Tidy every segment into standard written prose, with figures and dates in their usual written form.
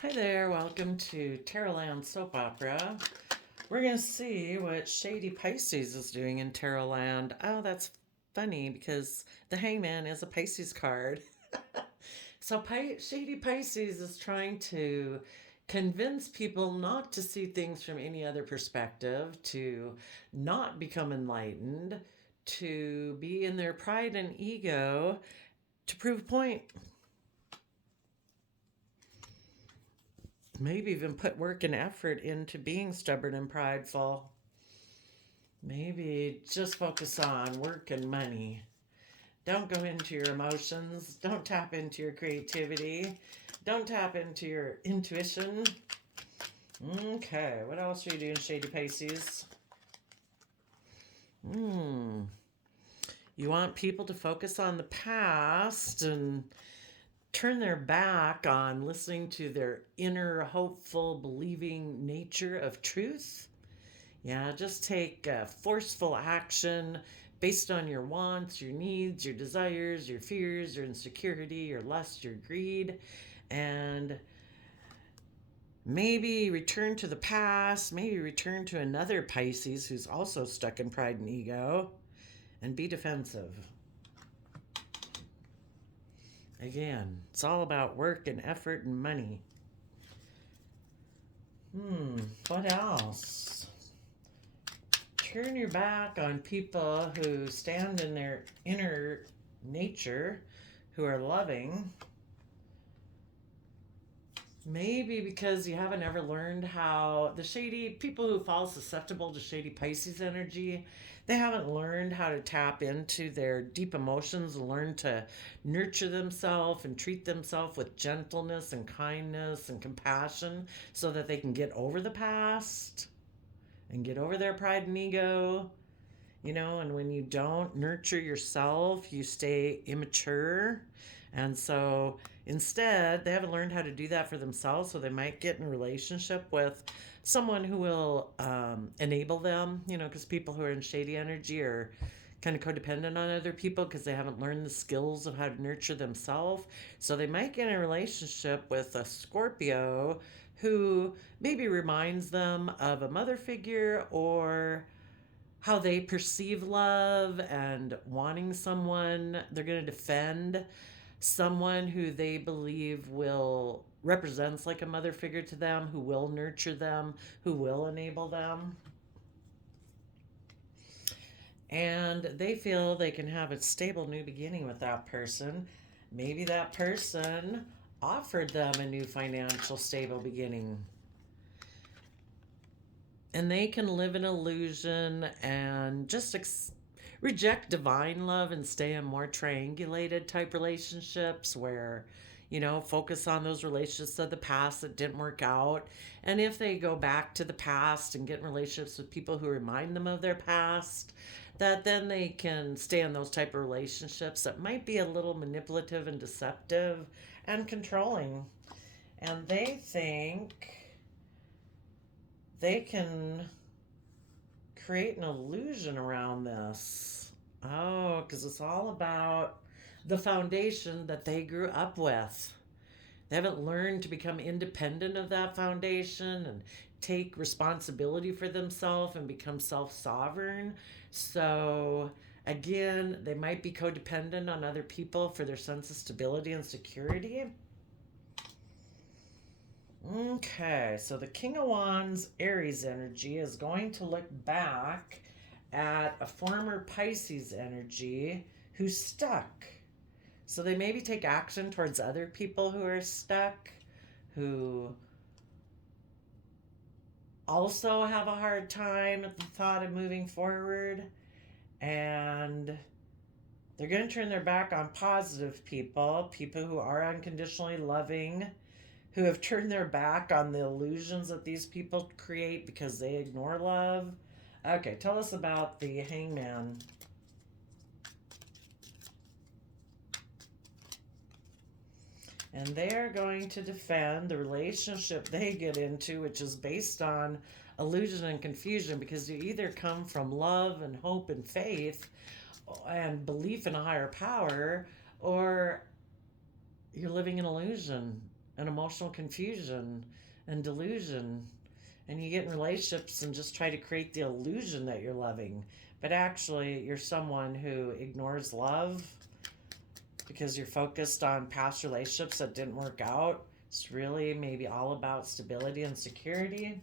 Hi there, welcome to Tarotland Soap Opera. We're going to see what Shady Pisces is doing in Tarotland. Oh, that's funny because the Hangman is a Pisces card. So Shady Pisces is trying to convince people not to see things from any other perspective, to not become enlightened, to be in their pride and ego, to prove a point. Maybe even put work and effort into being stubborn and prideful. Maybe just focus on work and money. Don't go into your emotions. Don't tap into your creativity. Don't tap into your intuition. Okay, what else are you doing, Shady Pisces? You want people to focus on the past and turn their back on listening to their inner, hopeful, believing nature of truth. Yeah, just take forceful action based on your wants, your needs, your desires, your fears, your insecurity, your lust, your greed, and maybe return to the past, maybe return to another Pisces who's also stuck in pride and ego, and be defensive. Again, it's all about work and effort and money. What else? Turn your back on people who stand in their inner nature, who are loving. Maybe because you haven't ever learned how the shady people who fall susceptible to shady Pisces energy, they haven't learned how to tap into their deep emotions and learn to nurture themselves and treat themselves with gentleness and kindness and compassion so that they can get over the past and get over their pride and ego. And when you don't nurture yourself, you stay immature. And so instead, they haven't learned how to do that for themselves. So they might get in a relationship with someone who will enable them, because people who are in shady energy are kind of codependent on other people because they haven't learned the skills of how to nurture themselves. So they might get in a relationship with a Scorpio who maybe reminds them of a mother figure or how they perceive love and wanting someone. They're going to defend someone who they believe will represents like a mother figure to them, who will nurture them, who will enable them. And they feel they can have a stable new beginning with that person. Maybe that person offered them a new financial stable beginning, and they can live in illusion and just reject divine love and stay in more triangulated type relationships where focus on those relationships of the past that didn't work out. And if they go back to the past and get in relationships with people who remind them of their past, that then they can stay in those type of relationships that might be a little manipulative and deceptive and controlling. And they think they can create an illusion around this. Oh, because it's all about the foundation that they grew up with. They haven't learned to become independent of that foundation and take responsibility for themselves and become self sovereign. So, again, they might be codependent on other people for their sense of stability and security. Okay, so the King of Wands Aries energy is going to look back at a former Pisces energy who's stuck. So they maybe take action towards other people who are stuck, who also have a hard time at the thought of moving forward. And they're going to turn their back on positive people, people who are unconditionally loving, who have turned their back on the illusions that these people create because they ignore love. Okay, tell us about the Hangman. And they're going to defend the relationship they get into, which is based on illusion and confusion, because you either come from love and hope and faith and belief in a higher power, or you're living in illusion. and emotional confusion and delusion. And you get in relationships and just try to create the illusion that you're loving. But actually, you're someone who ignores love because you're focused on past relationships that didn't work out. It's really maybe all about stability and security.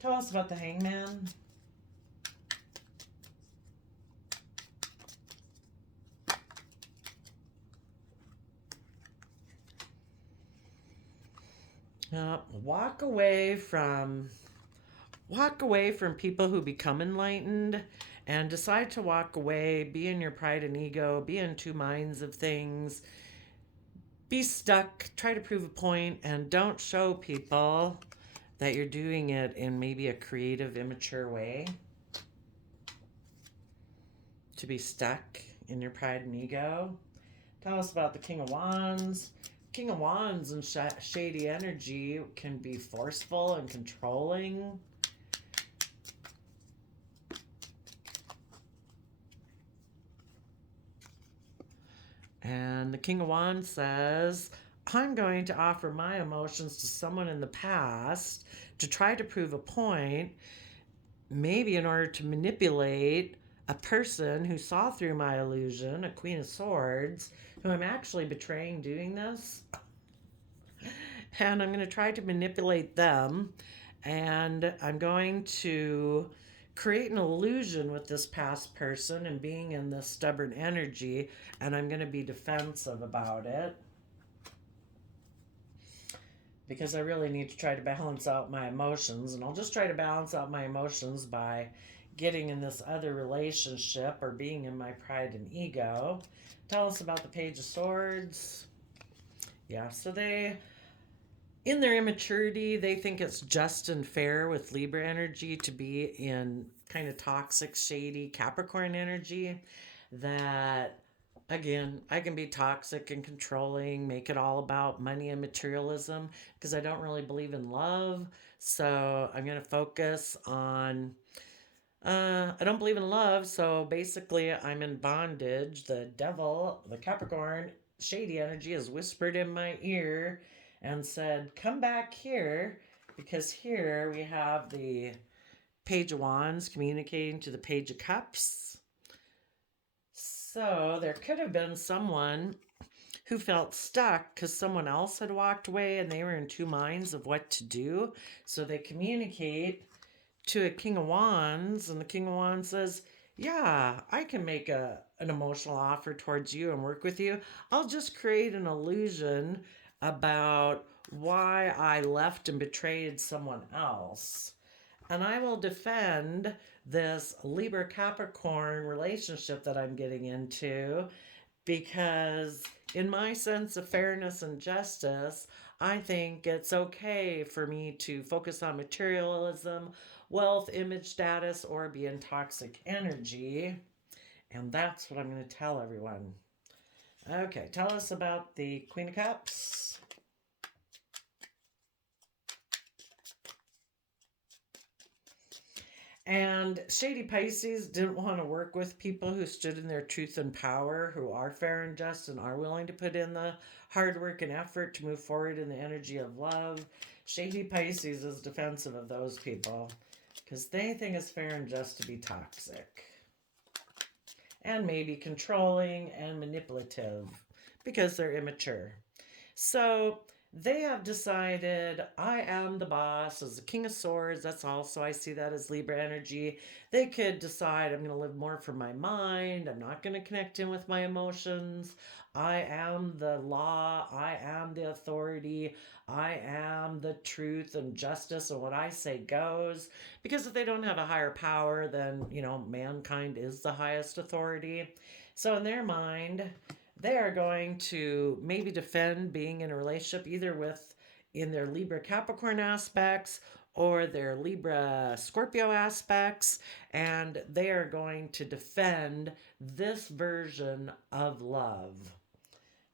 Tell us about the hangman. Uh, walk away from walk away from people who become enlightened and decide to walk away, be in your pride and ego, be in two minds of things, be stuck, try to prove a point, and don't show people that you're doing it in maybe a creative, immature way. To be stuck in your pride and ego. Tell us about the King of Wands. King of Wands and shady energy can be forceful and controlling. And the King of Wands says, I'm going to offer my emotions to someone in the past to try to prove a point, maybe in order to manipulate a person who saw through my illusion, a Queen of Swords, who I'm actually betraying doing this. And I'm going to try to manipulate them. And I'm going to create an illusion with this past person and being in this stubborn energy. And I'm going to be defensive about it. Because I really need to try to balance out my emotions. And I'll just try to balance out my emotions by getting in this other relationship or being in my pride and ego. Tell us about the Page of Swords. Yeah, so in their immaturity, they think it's just and fair with Libra energy to be in kind of toxic, shady Capricorn energy. That, again, I can be toxic and controlling, make it all about money and materialism because I don't really believe in love. So I'm going to focus on. I don't believe in love, so basically I'm in bondage. The devil, the Capricorn, shady energy has whispered in my ear and said, come back here, because here we have the Page of Wands communicating to the Page of Cups. So there could have been someone who felt stuck because someone else had walked away and they were in two minds of what to do. So they communicate to a King of Wands, and the King of Wands says, yeah, I can make an emotional offer towards you and work with you. I'll just create an illusion about why I left and betrayed someone else. And I will defend this Libra Capricorn relationship that I'm getting into because, in my sense of fairness and justice, I think it's okay for me to focus on materialism, wealth, image, status, or be in toxic energy. And that's what I'm going to tell everyone. Okay, tell us about the Queen of Cups. And shady Pisces didn't want to work with people who stood in their truth and power, who are fair and just and are willing to put in the hard work and effort to move forward in the energy of love. Shady Pisces is defensive of those people because they think it's fair and just to be toxic and maybe controlling and manipulative because they're immature. So they have decided, I am the boss as the King of Swords. That's also, I see that as Libra energy. They could decide, I'm going to live more from my mind. I'm not going to connect in with my emotions. I am the law. I am the authority. I am the truth and justice, and what I say goes. Because if they don't have a higher power, then, mankind is the highest authority. So in their mind, they are going to maybe defend being in a relationship either with in their Libra Capricorn aspects or their Libra Scorpio aspects, and they are going to defend this version of love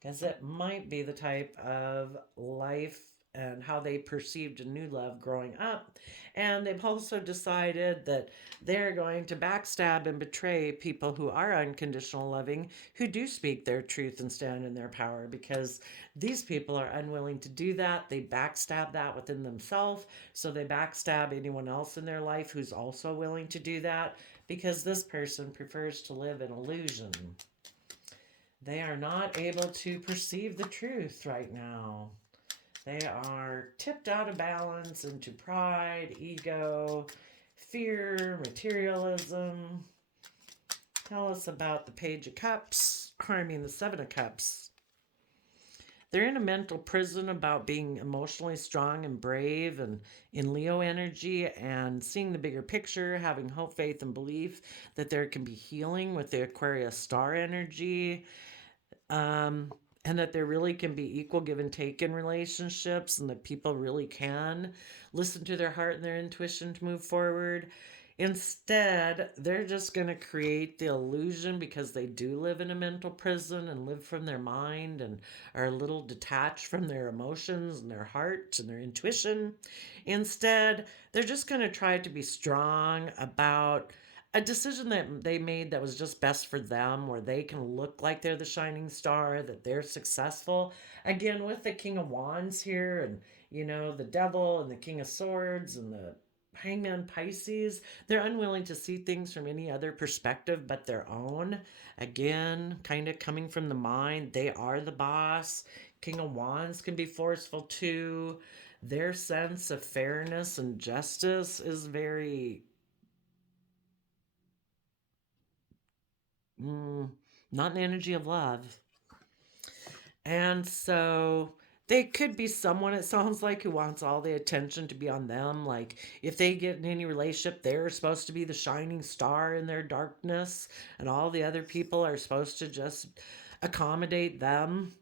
because it might be the type of life and how they perceived a new love growing up. And they've also decided that they're going to backstab and betray people who are unconditional loving, who do speak their truth and stand in their power, because these people are unwilling to do that. They backstab that within themselves. So they backstab anyone else in their life who's also willing to do that, because this person prefers to live in illusion. They are not able to perceive the truth right now. They are tipped out of balance into pride, ego, fear, materialism. Tell us about the Page of Cups, the Seven of Cups. They're in a mental prison about being emotionally strong and brave and in Leo energy and seeing the bigger picture, having hope, faith, and belief that there can be healing with the Aquarius star energy. And that there really can be equal give and take in relationships, and that people really can listen to their heart and their intuition to move forward. Instead, they're just going to create the illusion, because they do live in a mental prison and live from their mind and are a little detached from their emotions and their heart and their intuition. Instead, they're just going to try to be strong about a decision that they made that was just best for them, where they can look like they're the shining star, that they're successful. Again, with the King of Wands here, and the Devil and the King of Swords and the Hangman Pisces, they're unwilling to see things from any other perspective but their own. Again, kind of coming from the mind, they are the boss. King of Wands can be forceful too. Their sense of fairness and justice is very Mm, not an energy of love. And so they could be someone, it sounds like, who wants all the attention to be on them. Like, if they get in any relationship, they're supposed to be the shining star in their darkness, and all the other people are supposed to just accommodate them.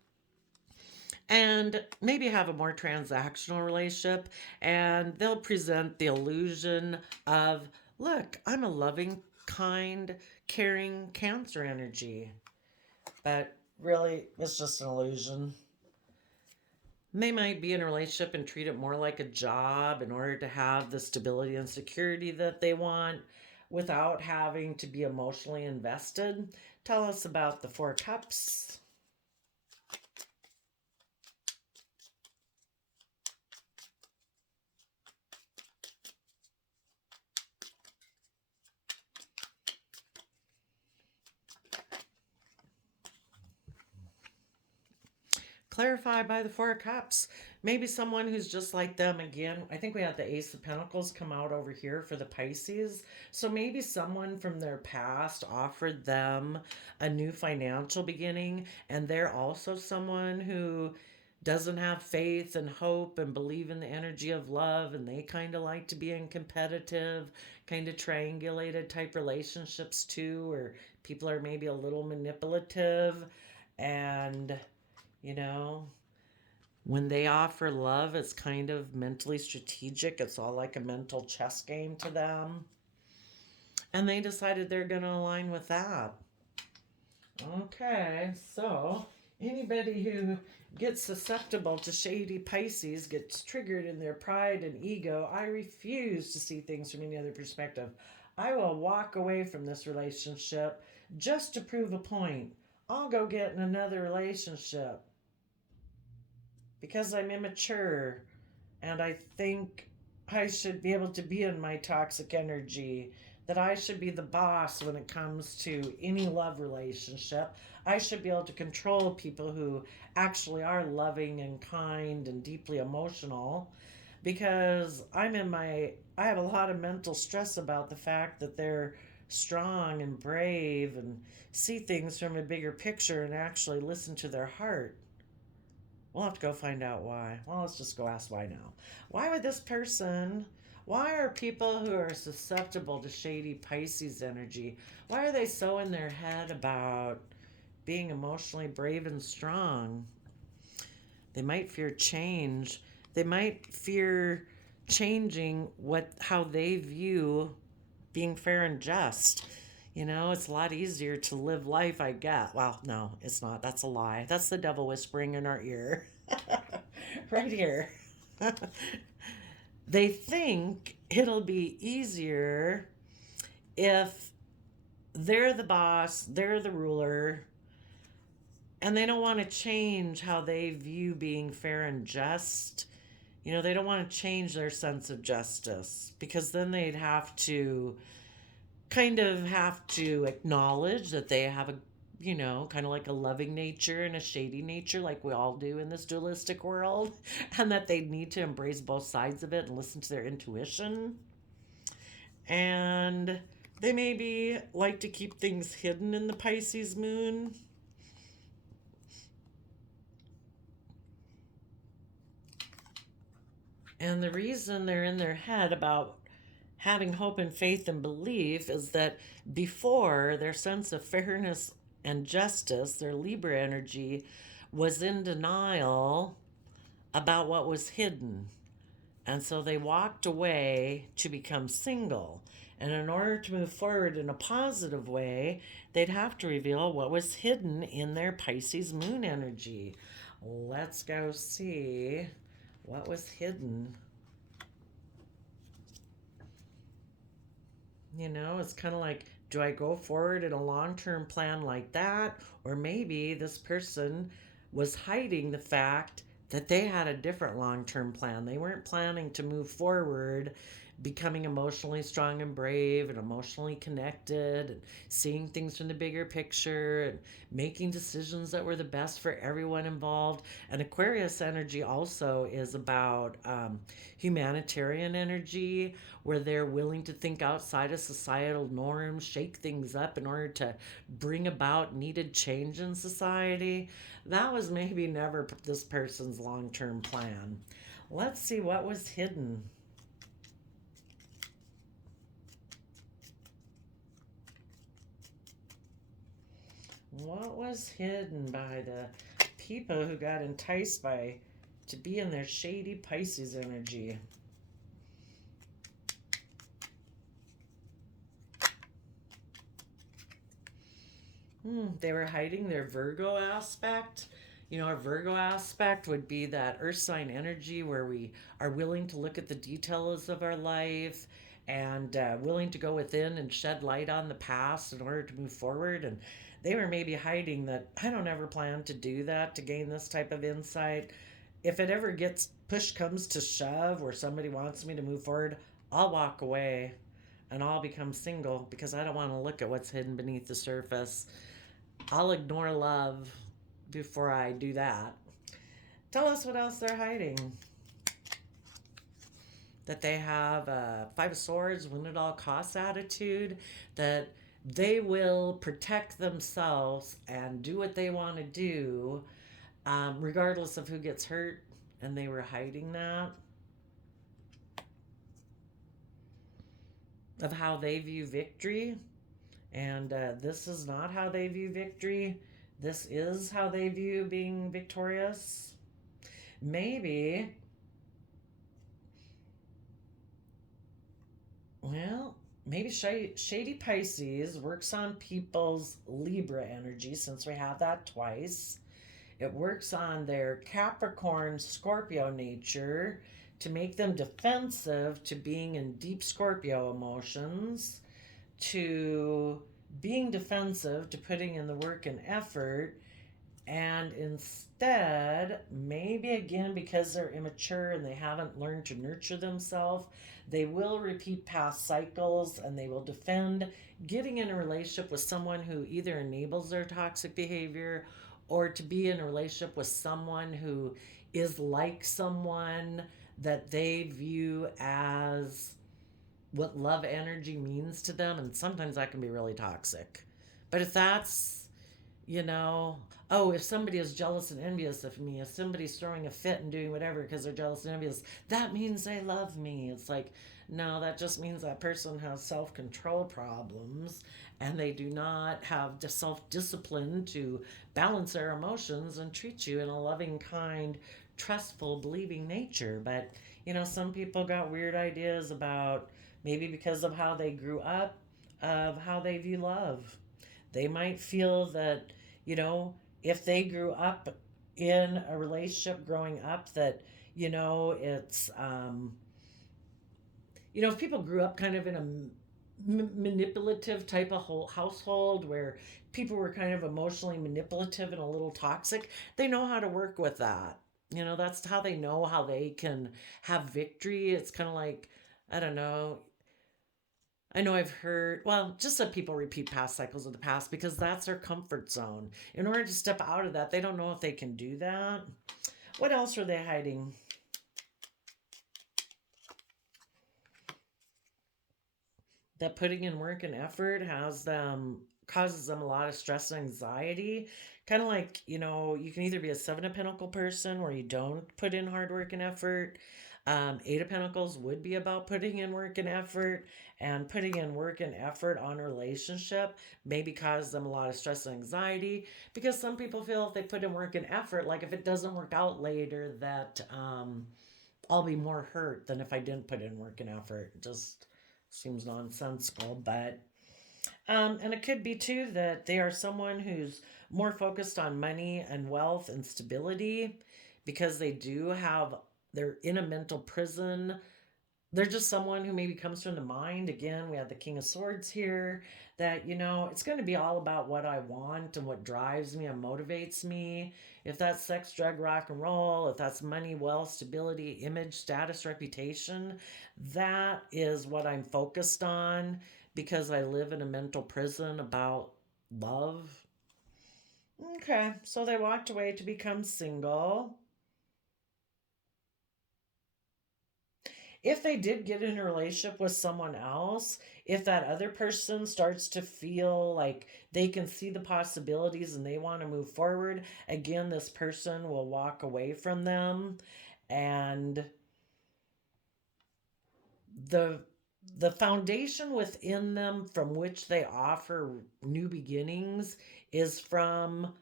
And maybe have a more transactional relationship, and they'll present the illusion of, look, I'm a loving, kind, caring Cancer energy. But really, it's just an illusion. They might be in a relationship and treat it more like a job in order to have the stability and security that they want without having to be emotionally invested. Tell us about the Four Cups. Clarify by the Four of Cups. Maybe someone who's just like them again. I think we had the Ace of Pentacles come out over here for the Pisces. So maybe someone from their past offered them a new financial beginning, and they're also someone who doesn't have faith and hope and believe in the energy of love, and they kind of like to be in competitive, kind of triangulated type relationships too, where people are maybe a little manipulative. And you know, when they offer love, it's kind of mentally strategic. It's all like a mental chess game to them. And they decided they're going to align with that. Okay, so anybody who gets susceptible to shady Pisces gets triggered in their pride and ego. I refuse to see things from any other perspective. I will walk away from this relationship just to prove a point. I'll go get in another relationship because I'm immature and I think I should be able to be in my toxic energy, that I should be the boss when it comes to any love relationship. I should be able to control people who actually are loving and kind and deeply emotional, because I have a lot of mental stress about the fact that they're strong and brave and see things from a bigger picture and actually listen to their heart. We'll have to go find out why. Well, let's just go ask why now. Why would this person, why are people who are susceptible to shady Pisces energy, why are they so in their head about being emotionally brave and strong? They might fear change. They might fear changing how they view being fair and just. It's a lot easier to live life, I get. Well, no, it's not. That's a lie. That's the devil whispering in our ear. Right here. They think it'll be easier if they're the boss, they're the ruler, and they don't want to change how they view being fair and just. They don't want to change their sense of justice because then they'd have to acknowledge that they have a kind of like a loving nature and a shady nature, like we all do in this dualistic world, and that they need to embrace both sides of it and listen to their intuition. And they maybe like to keep things hidden in the Pisces moon. And the reason they're in their head about having hope and faith and belief is that before, their sense of fairness and justice, their Libra energy, was in denial about what was hidden. And so they walked away to become single. And in order to move forward in a positive way, they'd have to reveal what was hidden in their Pisces moon energy. Let's go see what was hidden. It's kind of like, do I go forward in a long term plan like that? Or maybe this person was hiding the fact that they had a different long term plan. They weren't planning to move forward, becoming emotionally strong and brave and emotionally connected and seeing things from the bigger picture and making decisions that were the best for everyone involved. And Aquarius energy also is about humanitarian energy, where they're willing to think outside of societal norms, shake things up in order to bring about needed change in society. That was maybe never this person's long term plan. Let's see what was hidden. What was hidden by the people who got enticed by to be in their shady Pisces energy? They were hiding their Virgo aspect. Our Virgo aspect would be that earth sign energy where we are willing to look at the details of our life and willing to go within and shed light on the past in order to move forward. And they were maybe hiding that I don't ever plan to do that to gain this type of insight. If it ever gets push comes to shove where somebody wants me to move forward, I'll walk away and I'll become single because I don't want to look at what's hidden beneath the surface. I'll ignore love before I do that. Tell us what else they're hiding. That they have a Five of Swords, win at all costs attitude, that they will protect themselves and do what they want to do, regardless of who gets hurt, and they were hiding that. Of how they view victory, and this is not how they view victory. This is how they view being victorious. Maybe, maybe Shady Pisces works on people's Libra energy, since we have that twice. It works on their Capricorn Scorpio nature to make them defensive to being in deep Scorpio emotions, to being defensive to putting in the work and effort. And instead, maybe again, because they're immature and they haven't learned to nurture themselves, they will repeat past cycles and they will defend getting in a relationship with someone who either enables their toxic behavior or to be in a relationship with someone who is like someone that they view as what love energy means to them. And sometimes that can be really toxic. But if that's, if somebody is jealous and envious of me, if somebody's throwing a fit and doing whatever because they're jealous and envious, that means they love me. It's like, no, that just means that person has self control problems and they do not have the self discipline to balance their emotions and treat you in a loving, kind, trustful, believing nature. But, some people got weird ideas about maybe because of how they grew up, of how they view love. They might feel that, if they grew up in a relationship growing up, that, It's if people grew up kind of in a manipulative type of whole household where people were kind of emotionally manipulative and a little toxic, they know how to work with that. That's how they know how they can have victory. It's kind of like, I don't know. I know I've heard, well, just that people repeat past cycles of the past because that's their comfort zone. In order to step out of that, they don't know if they can do that. What else are they hiding? That putting in work and effort has them causes them a lot of stress and anxiety. Kind of like, you can either be a seven of pentacle person where you don't put in hard work and effort. Eight of pentacles would be about putting in work and effort, and putting in work and effort on a relationship maybe cause them a lot of stress and anxiety because some people feel if they put in work and effort, like if it doesn't work out later, that I'll be more hurt than if I didn't put in work and effort. It just seems nonsensical, but and it could be too that they are someone who's more focused on money and wealth and stability because they're in a mental prison. They're just someone who maybe comes from the mind. Again, we have the King of Swords here, that it's going to be all about what I want and what drives me and motivates me. If that's sex, drug, rock and roll, if that's money, wealth, stability, image, status, reputation, that is what I'm focused on because I live in a mental prison about love. Okay, so they walked away to become single. If they did get in a relationship with someone else, if that other person starts to feel like they can see the possibilities and they want to move forward, again, this person will walk away from them. And the the foundation within them from which they offer new beginnings is from,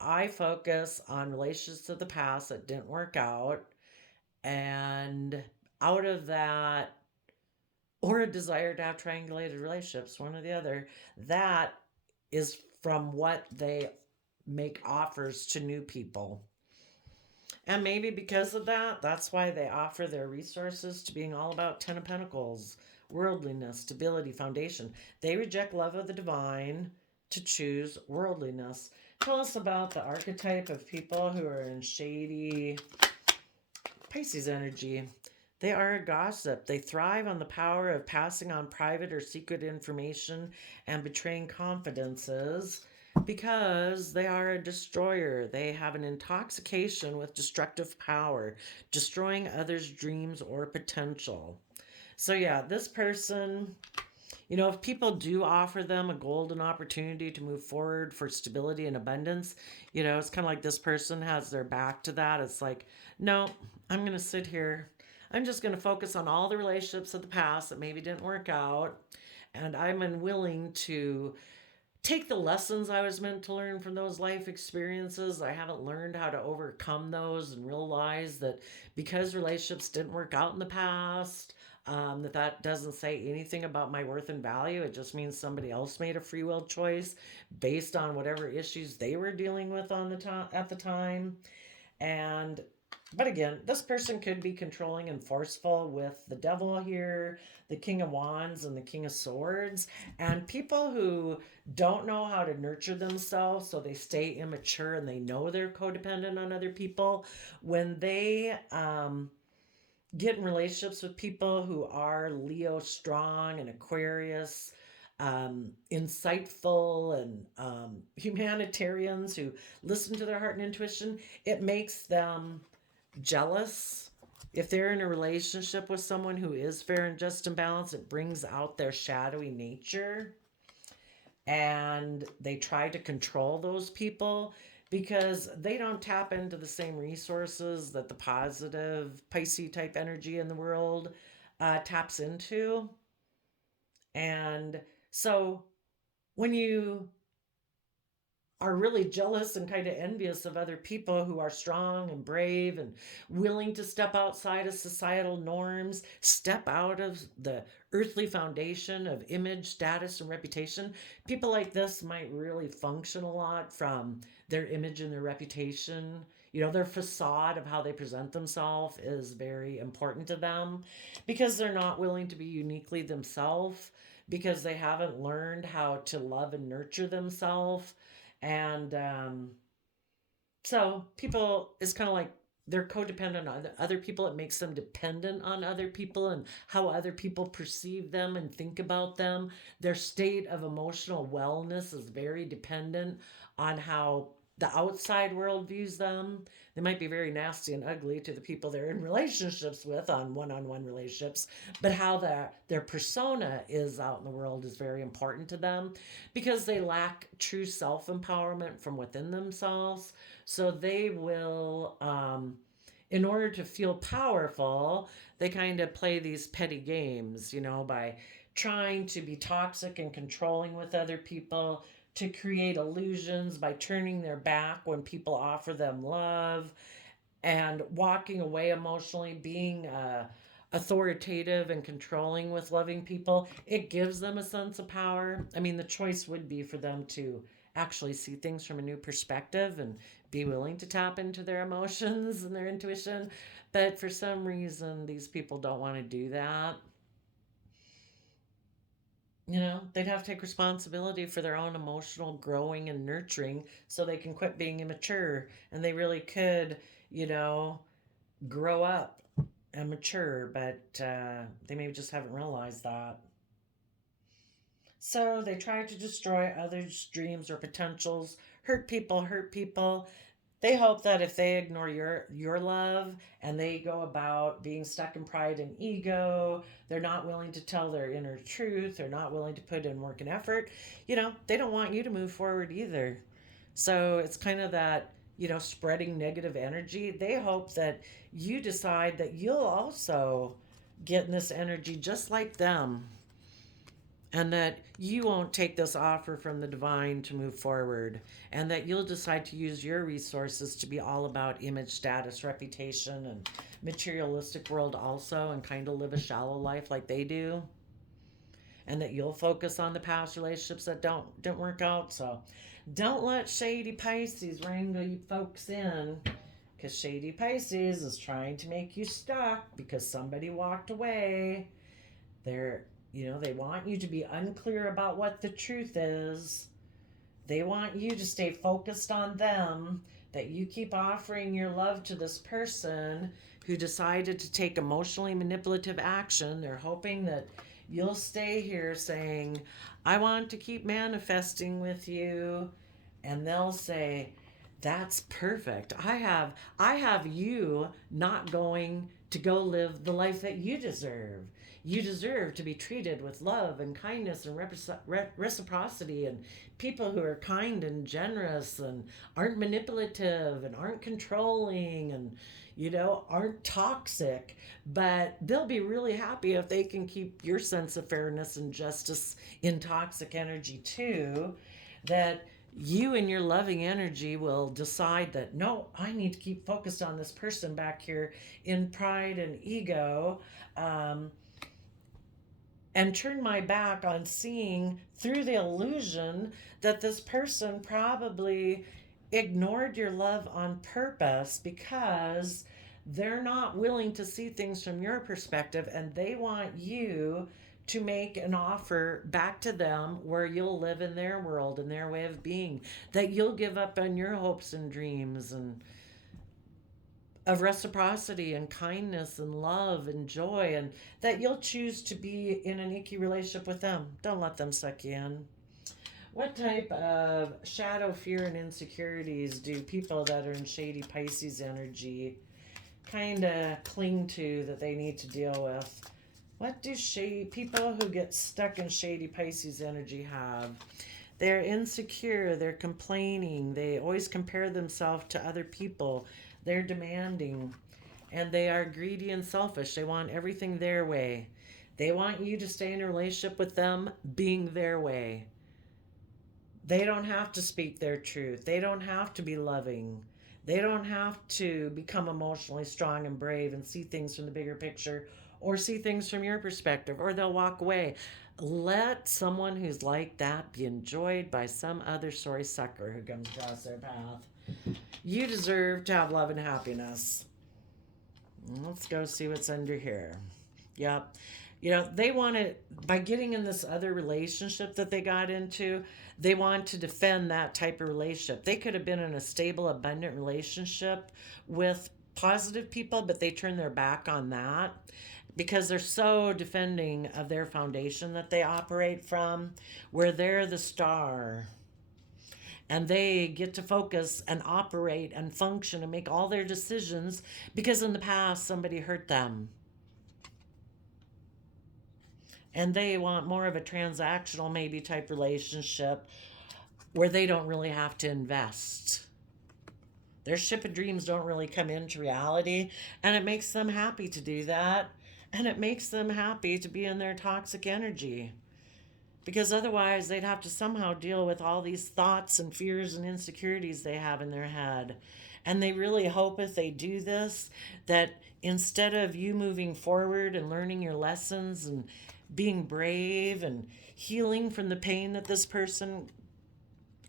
I focus on relationships of the past that didn't work out, and out of that, or a desire to have triangulated relationships, one or the other, that is from what they make offers to new people. And maybe because of that, that's why they offer their resources to being all about Ten of Pentacles, worldliness, stability, foundation. They reject love of the divine to choose worldliness. Tell us about the archetype of people who are in shady Pisces energy. They are a gossip. They thrive on the power of passing on private or secret information and betraying confidences because they are a destroyer. They have an intoxication with destructive power, destroying others' dreams or potential. So, yeah, this person, if people do offer them a golden opportunity to move forward for stability and abundance, it's kind of like this person has their back to that. It's like, no, I'm going to sit here. I'm just going to focus on all the relationships of the past that maybe didn't work out. And I'm unwilling to take the lessons I was meant to learn from those life experiences. I haven't learned how to overcome those and realize that because relationships didn't work out in the past, that doesn't say anything about my worth and value. It just means somebody else made a free will choice based on whatever issues they were dealing with at the time. And but again, this person could be controlling and forceful with the devil here, the King of Wands, and the King of Swords. And people who don't know how to nurture themselves, so they stay immature and they know they're codependent on other people, when they get in relationships with people who are Leo strong and Aquarius, insightful, and humanitarians who listen to their heart and intuition, it makes them jealous. If they're in a relationship with someone who is fair and just and balanced, it brings out their shadowy nature. And they try to control those people because they don't tap into the same resources that the positive Pisces type energy in the world taps into. And so when you are really jealous and kind of envious of other people who are strong and brave and willing to step outside of societal norms, step out of the earthly foundation of image, status, and reputation. People like this might really function a lot from their image and their reputation Their facade of how they present themselves is very important to them because they're not willing to be uniquely themselves, because they haven't learned how to love and nurture themselves. And so people, it's kind of like they're codependent on other people. It makes them dependent on other people and how other people perceive them and think about them. Their state of emotional wellness is very dependent on how the outside world views them. They might be very nasty and ugly to the people they're in relationships with, on one-on-one relationships, but how their persona is out in the world is very important to them, because they lack true self-empowerment from within themselves. So they will, in order to feel powerful, they kind of play these petty games, by trying to be toxic and controlling with other people, to create illusions by turning their back when people offer them love, and walking away emotionally, being authoritative and controlling with loving people. It gives them a sense of power. I mean, the choice would be for them to actually see things from a new perspective and be willing to tap into their emotions and their intuition. But for some reason, these people don't want to do that. They'd have to take responsibility for their own emotional growing and nurturing so they can quit being immature. And they really could, grow up and mature, but they maybe just haven't realized that. So they try to destroy others' dreams or potentials, hurt people, hurt people. They hope that if they ignore your love and they go about being stuck in pride and ego, they're not willing to tell their inner truth, they're not willing to put in work and effort, they don't want you to move forward either. So it's kind of that, spreading negative energy. They hope that you decide that you'll also get in this energy just like them, and that you won't take this offer from the divine to move forward, and that you'll decide to use your resources to be all about image, status, reputation, and materialistic world also, and kind of live a shallow life like they do, and that you'll focus on the past relationships that don't work out. So don't let shady Pisces wrangle you folks in, because shady Pisces is trying to make you stuck because somebody walked away. They want you to be unclear about what the truth is. They want you to stay focused on them, that you keep offering your love to this person who decided to take emotionally manipulative action. They're hoping that you'll stay here saying, I want to keep manifesting with you. And they'll say, that's perfect. I have you not going to go live the life that you deserve. You deserve to be treated with love and kindness and reciprocity, and people who are kind and generous and aren't manipulative and aren't controlling and, aren't toxic. But they'll be really happy if they can keep your sense of fairness and justice in toxic energy too. That you and your loving energy will decide that, no, I need to keep focused on this person back here in pride and ego, and turn my back on seeing through the illusion that this person probably ignored your love on purpose because they're not willing to see things from your perspective, and they want you to make an offer back to them where you'll live in their world and their way of being, that you'll give up on your hopes and dreams and of reciprocity and kindness and love and joy, and that you'll choose to be in an icky relationship with them. Don't let them suck you in. What type of shadow, fear, and insecurities do people that are in shady Pisces energy kind of cling to that they need to deal with? What do people who get stuck in shady Pisces energy have? They're insecure, they're complaining, they always compare themselves to other people, they're demanding, and they are greedy and selfish. They want everything their way. They want you to stay in a relationship with them being their way. They don't have to speak their truth. They don't have to be loving. They don't have to become emotionally strong and brave and see things from the bigger picture, or see things from your perspective, or they'll walk away. Let someone who's like that be enjoyed by some other sorry sucker who comes across their path. You deserve to have love and happiness. Let's go see what's under here. Yep. They want to, by getting in this other relationship that they got into, they want to defend that type of relationship. They could have been in a stable, abundant relationship with positive people, but they turn their back on that because they're so defending of their foundation that they operate from, where they're the star and they get to focus and operate and function and make all their decisions because in the past somebody hurt them. And they want more of a transactional, maybe type relationship where they don't really have to invest. Their ship of dreams don't really come into reality, and it makes them happy to do that. And it makes them happy to be in their toxic energy because otherwise they'd have to somehow deal with all these thoughts and fears and insecurities they have in their head. And they really hope if they do this, that instead of you moving forward and learning your lessons and being brave and healing from the pain that this person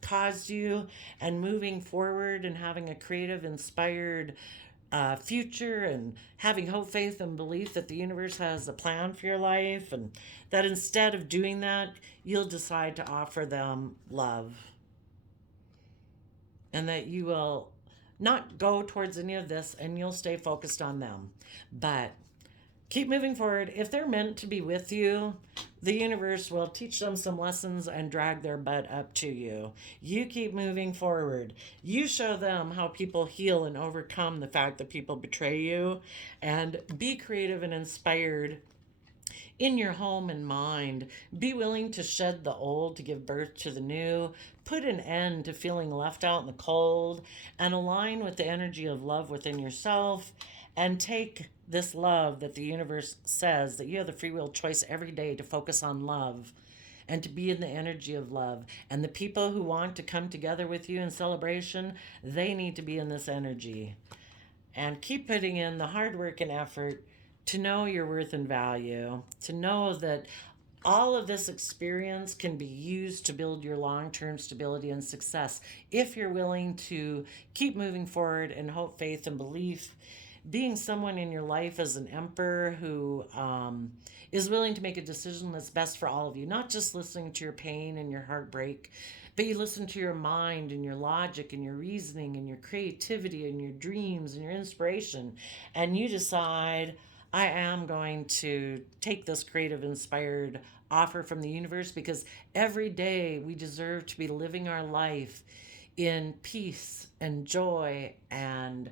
caused you and moving forward and having a creative, inspired future and having hope, faith, and belief that the universe has a plan for your life, and that instead of doing that, you'll decide to offer them love. And that you will not go towards any of this and you'll stay focused on them. But keep moving forward. If they're meant to be with you, the universe will teach them some lessons and drag their butt up to you. You keep moving forward. You show them how people heal and overcome the fact that people betray you, and be creative and inspired in your home and mind. Be willing to shed the old to give birth to the new. Put an end to feeling left out in the cold and align with the energy of love within yourself, and take this love that the universe says that you have the free will choice every day to focus on love and to be in the energy of love. And the people who want to come together with you in celebration, they need to be in this energy. And keep putting in the hard work and effort to know your worth and value, to know that all of this experience can be used to build your long-term stability and success if you're willing to keep moving forward in hope, faith, and belief. Being someone in your life as an emperor who is willing to make a decision that's best for all of you, not just listening to your pain and your heartbreak, but you listen to your mind and your logic and your reasoning and your creativity and your dreams and your inspiration, and you decide, I am going to take this creative, inspired offer from the universe, because every day we deserve to be living our life in peace and joy and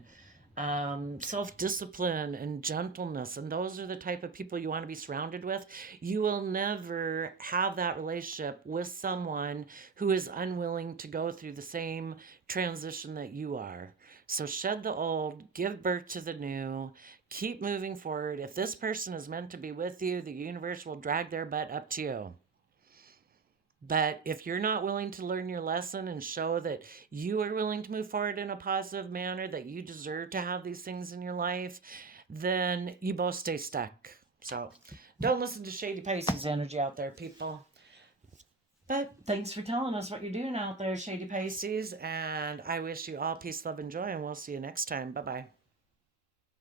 self-discipline and gentleness. And those are the type of people you want to be surrounded with. You will never have that relationship with someone who is unwilling to go through the same transition that you are. So shed the old, give birth to the new, keep moving forward. If this person is meant to be with you, the universe will drag their butt up to you. But if you're not willing to learn your lesson and show that you are willing to move forward in a positive manner, that you deserve to have these things in your life, then you both stay stuck. So don't listen to shady Pisces energy out there, people. But thanks for telling us what you're doing out there, shady Pisces. And I wish you all peace, love, and joy. And we'll see you next time. Bye-bye.